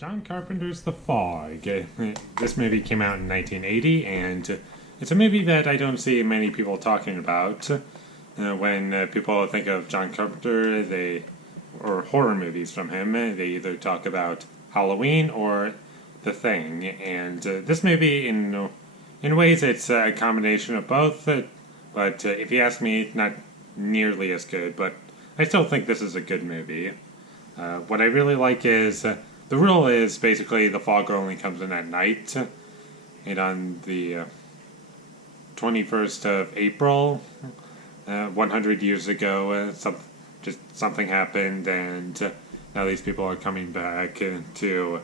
John Carpenter's The Fog. This movie came out in 1980, and it's a movie that I don't see many people talking about. When people think of John Carpenter, or horror movies from him, they either talk about Halloween or The Thing. And this movie, in ways, it's a combination of both. But if you ask me, it's not nearly as good. But I still think this is a good movie. What I really like is the rule is basically the fog only comes in at night, and on the 21st of April, 100 years ago, something happened, and now these people are coming back to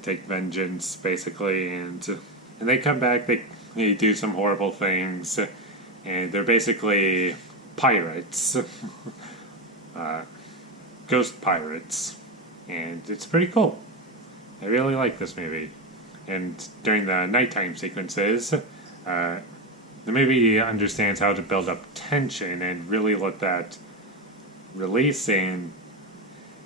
take vengeance, basically, and they come back, they do some horrible things, and they're basically pirates. Ghost pirates, and it's pretty cool. I really like this movie. And during the nighttime sequences, the movie understands how to build up tension and really let that release and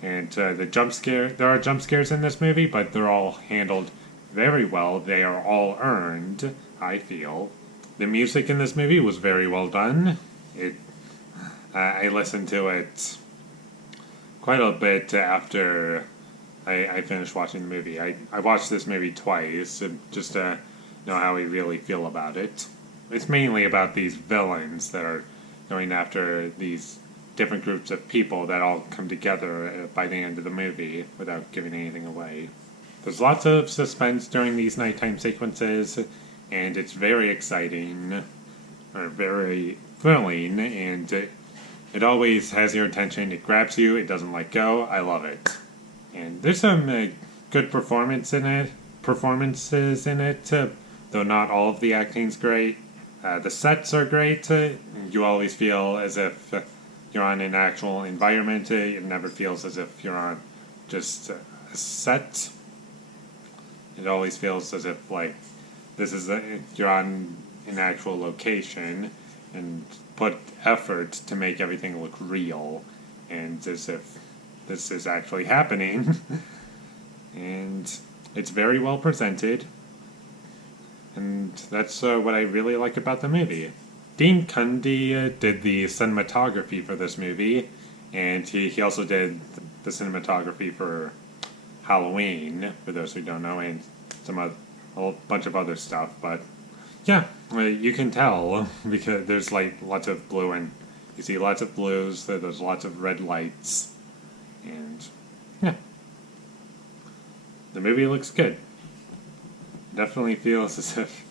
the jump scare. There are jump scares in this movie, but they're all handled very well. They are all earned, I feel. The music in this movie was very well done. I listened to it quite a bit after I finished watching the movie. I watched this movie twice just to know how we really feel about it. It's mainly about these villains that are going after these different groups of people that all come together by the end of the movie without giving anything away. There's lots of suspense during these nighttime sequences, and it's very exciting, or very thrilling, and it always has your attention. It grabs you. It doesn't let go. I love it. And there's some good performances in it, though not all of the acting's great. The sets are great. You always feel as if you're on an actual environment. It never feels as if you're on just a set. It always feels as if you're on an actual location and put effort to make everything look real and as if this is actually happening. And it's very well presented, and that's what I really like about the movie. Dean Cundey did the cinematography for this movie, and he also did the cinematography for Halloween, for those who don't know, and a whole bunch of other stuff, but yeah, you can tell because there's lots of blue, and you see lots of blues, there's lots of red lights, and yeah. The movie looks good. Definitely feels as if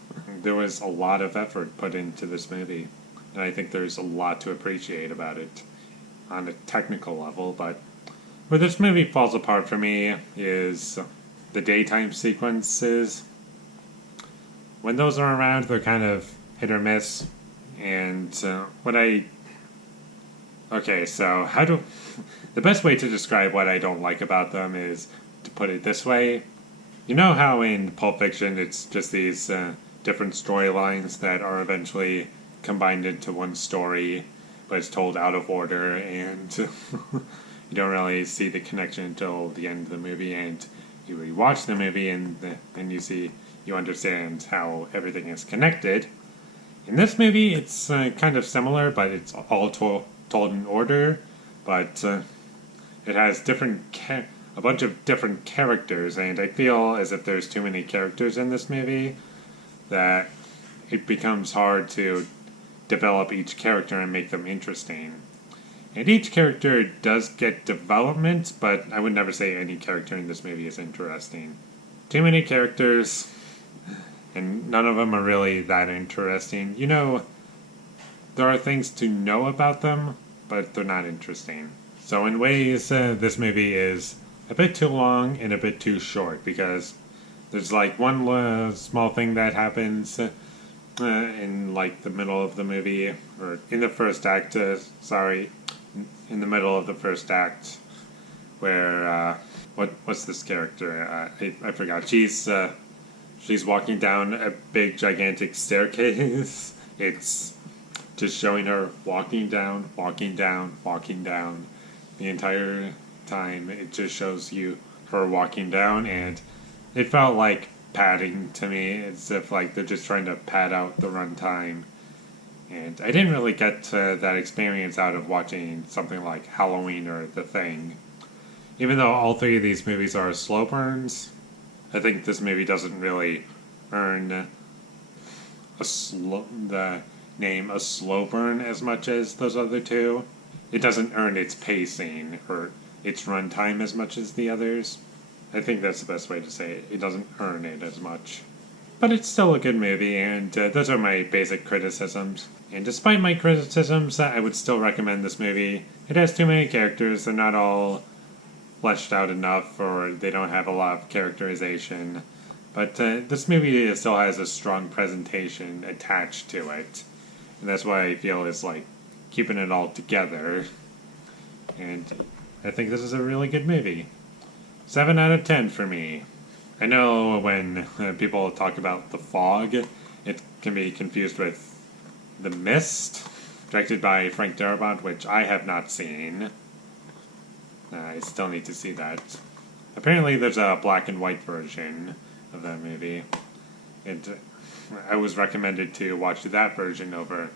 there was a lot of effort put into this movie, and I think there's a lot to appreciate about it on a technical level, but where this movie falls apart for me is the daytime sequences. When those are around, they're kind of hit or miss. And the best way to describe what I don't like about them is to put it this way. You know how in Pulp Fiction it's just these different storylines that are eventually combined into one story, but it's told out of order, and you don't really see the connection until the end of the movie, and you rewatch the movie and you understand how everything is connected. In this movie, it's kind of similar, but it's all told in order. But it has a bunch of different characters, and I feel as if there's too many characters in this movie that it becomes hard to develop each character and make them interesting. And each character does get development, but I would never say any character in this movie is interesting. Too many characters, and none of them are really that interesting. You know, there are things to know about them, but they're not interesting. So in ways, this movie is a bit too long and a bit too short, because there's one small thing that happens in the middle of the movie, or in the first act, in the middle of the first act, where, what's this character? I forgot. She's walking down a big, gigantic staircase. It's just showing her walking down, walking down, walking down. The entire time, it just shows you her walking down, and it felt like padding to me, as if like they're just trying to pad out the runtime. And I didn't really get that experience out of watching something like Halloween or The Thing. Even though all three of these movies are slow burns, I think this movie doesn't really earn the name a slow burn as much as those other two. It doesn't earn its pacing or its runtime as much as the others. I think that's the best way to say it. It doesn't earn it as much. But it's still a good movie, and those are my basic criticisms. And despite my criticisms, I would still recommend this movie. It has too many characters. They're not all fleshed out enough, or they don't have a lot of characterization. But this movie still has a strong presentation attached to it. And that's why I feel it's like keeping it all together. And I think this is a really good movie. 7 out of 10 for me. I know when people talk about The Fog, it can be confused with The Mist, directed by Frank Darabont, which I have not seen. I still need to see that. Apparently there's a black and white version of that movie. And I was recommended to watch that version over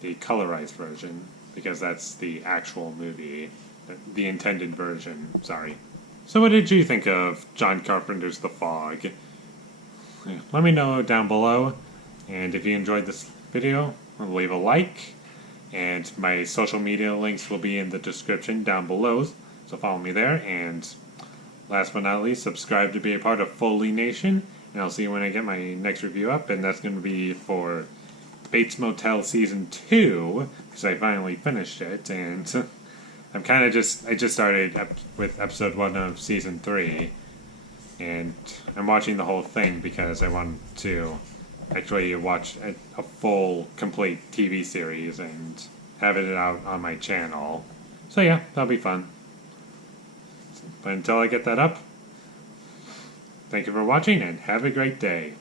the colorized version, because that's the actual movie. The intended version, sorry. So what did you think of John Carpenter's The Fog? Let me know down below, and if you enjoyed this video, leave a like, and my social media links will be in the description down below, so follow me there, and last but not least, subscribe to be a part of Foley Nation, and I'll see you when I get my next review up, and that's going to be for Bates Motel Season 2, because I finally finished it, and I just started with episode 1 of season 3, and I'm watching the whole thing because I want to actually watch a full, complete TV series and have it out on my channel. So yeah, that'll be fun. But until I get that up, thank you for watching and have a great day.